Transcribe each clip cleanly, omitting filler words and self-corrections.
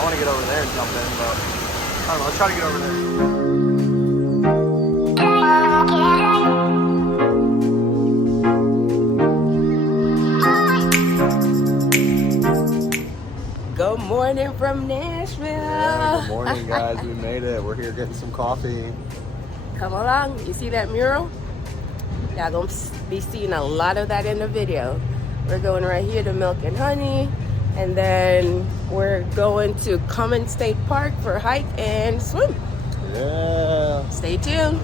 I want to get over there and jump in, but I don't know. Let's try to get over there. Good morning from Nashville. Yeah, good morning, guys. We made it. We're here getting some coffee. Come along. You see that mural? Y'all gonna be seeing a lot of that in the video. We're going right here to Milk and Honey, and then we're going to Cummins State Park for a hike and swim. Yeah. Stay tuned.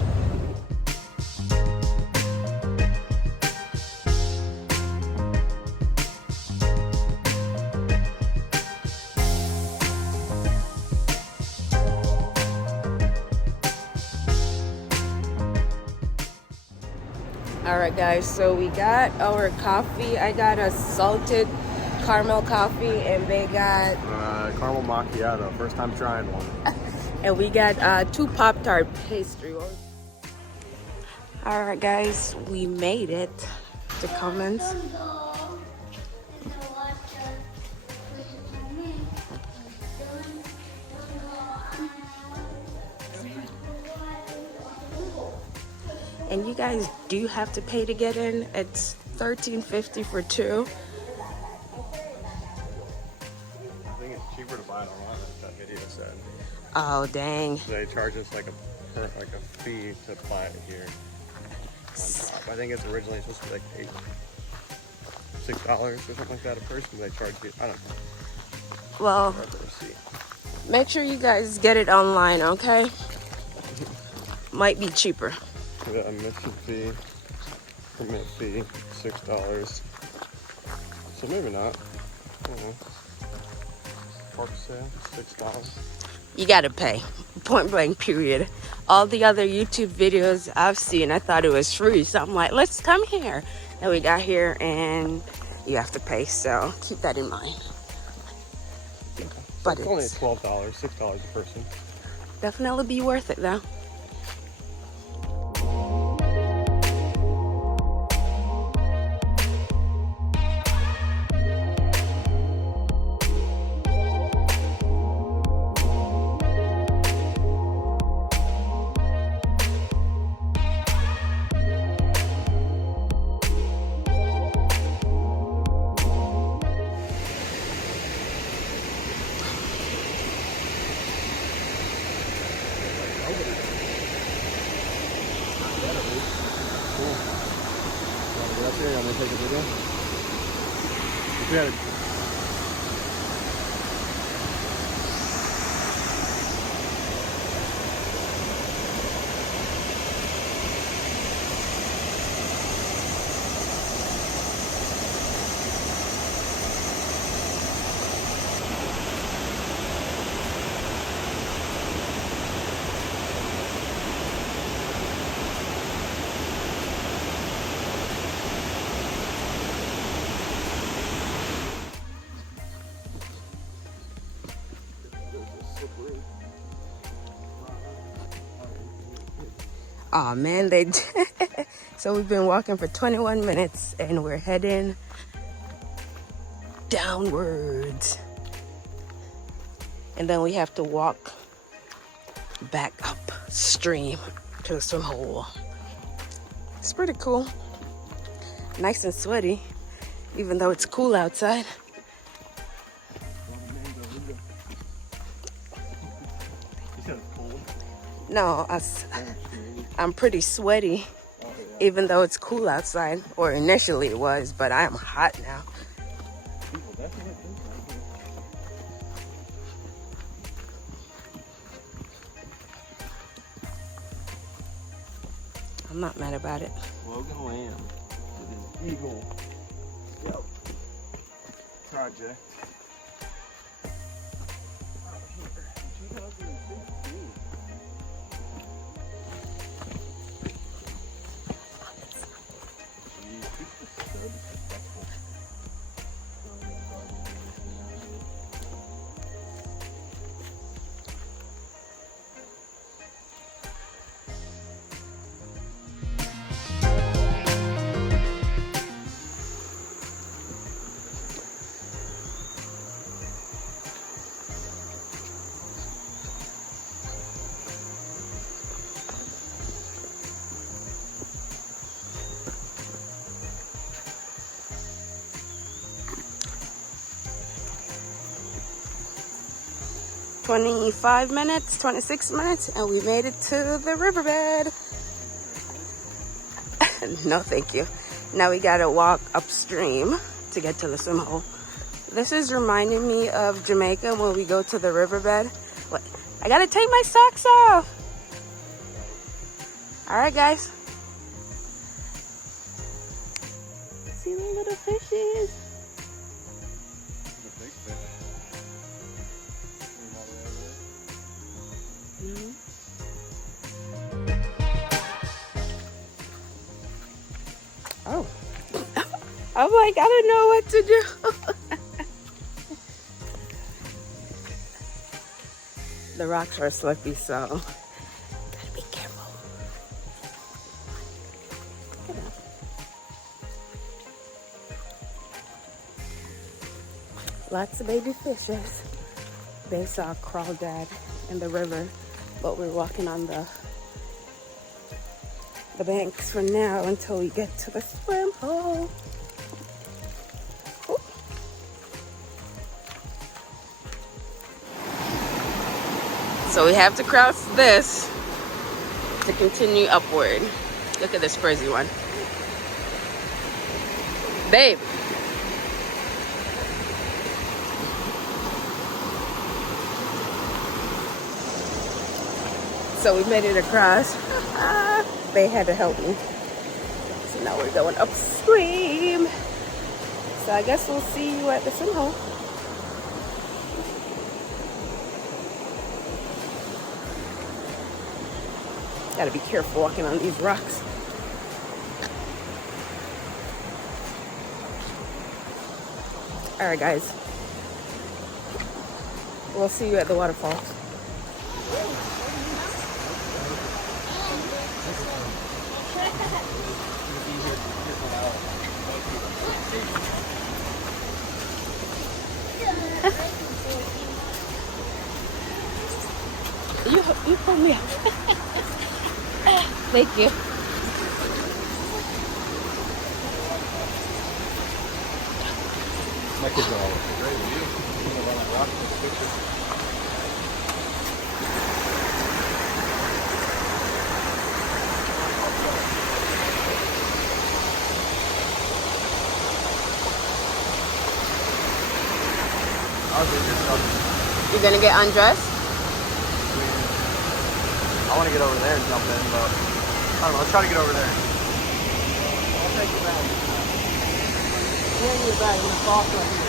All right, guys, so we got our coffee. I got a salted caramel coffee, and they got caramel macchiato. First time trying one. and we got 2 Pop-Tart pastry. All right, guys, we made it to Cummins. And you guys do have to pay to get in. It's $13.50 for 2. I think it's cheaper to buy it online, as that video said. Oh, dang. They charge us like a fee to buy it here. On top. I think it's originally supposed to be like $6 or something like that a person. They charge you. I don't know. Well, make sure you guys get it online, okay? Might be cheaper. The admission fee, permit fee, $6. So maybe not. I don't know. Park sale, $6. You gotta pay. Point blank, period. All the other YouTube videos I've seen, I thought it was free. So I'm like, let's come here. And we got here and you have to pay. So keep that in mind. But it's only $12, $6 a person. Definitely be worth it though. I'm gonna take a video. If you had Oh man, they did. So we've been walking for 21 minutes and we're heading downwards. And then we have to walk back upstream to the swim hole. It's pretty cool. Nice and sweaty, even though it's cool outside. No, I'm pretty sweaty, even though it's cool outside, or initially it was, but I am hot now. I'm not mad about it. Logan Lamb with an Eagle Scout project. 25 minutes, 26 minutes, and we made it to the riverbed. No, thank you. Now we gotta walk upstream to get to the swim hole. This is reminding me of Jamaica when we go to the riverbed. What? I gotta take my socks off. All right, guys. See the little fishes? The big fish. Oh. I'm like, I don't know what to do. The rocks are slippy, so gotta be careful. Lots of baby fishes. They saw crawdad in the river, but we're walking on the banks for now until we get to the swim hole. Ooh. So we have to cross this to continue upward. Look at this frizzy one. Babe. So we made it across. They had to help me. So now we're going upstream. So I guess we'll see you at the swim hole. Gotta be careful walking on these rocks. All right, guys. We'll see you at the waterfall. You pull me up. Thank you. My kids are all great with you. You know, on that rock, take a picture. You're gonna get undressed? I want to get over there and jump in, but I don't know. Let's try to get over there. I'll take you back. Yeah, you're right. In the fall right here.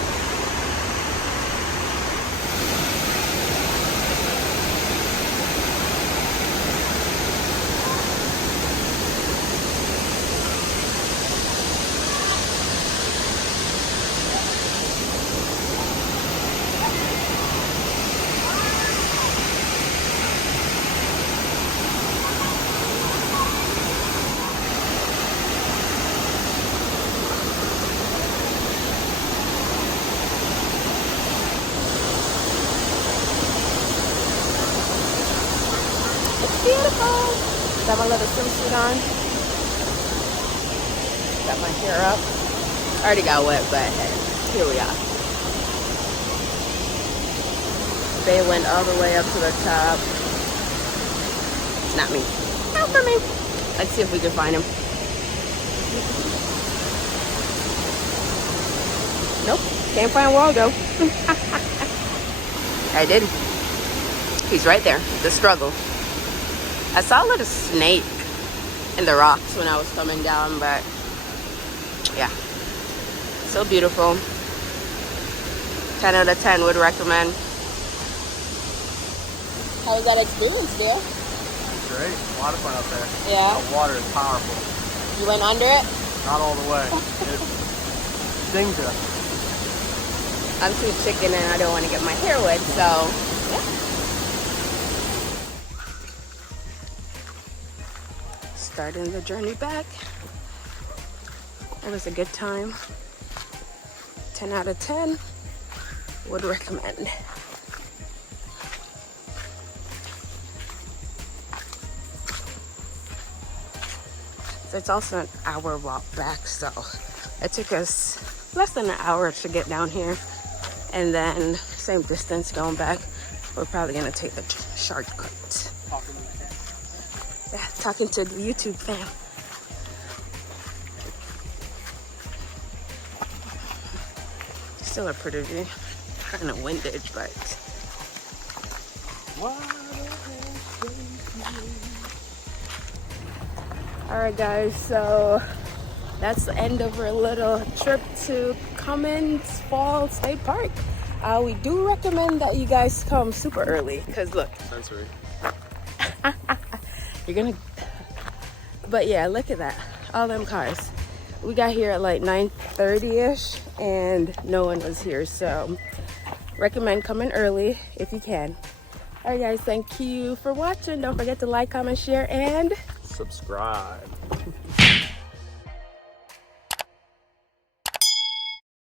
Beautiful. Got my little swimsuit on. Got my hair up. Already got wet, but hey, here we are. They went all the way up to the top. Not me. Not for me. Let's see if we can find him. Nope. Can't find Waldo. I did. He's right there. The struggle. I saw a little snake in the rocks when I was coming down, but yeah, so beautiful. 10 out of 10 would recommend. How was that experience, dear? It's great. A lot of fun up there. Yeah. The water is powerful. You went under it? Not all the way. It stings you. I'm too chicken and I don't want to get my hair wet, so yeah. Starting the journey back. It was a good time. 10 out of 10 would recommend. So it's also an hour walk back, so it took us less than an hour to get down here, and then same distance going back. we're probably gonna take the shortcut. Yeah, talking to the YouTube fam. Still a pretty view. Kind of winded, but. Alright guys, so that's the end of our little trip to Cummins Falls State Park. We do recommend that you guys come super early, because look. Sensory. You're gonna, but yeah, look at that, all them cars. We got here at like 9:30ish and no one was here, so recommend coming early if you can. All right guys, thank you for watching. Don't forget to like, comment, share, and Subscribe.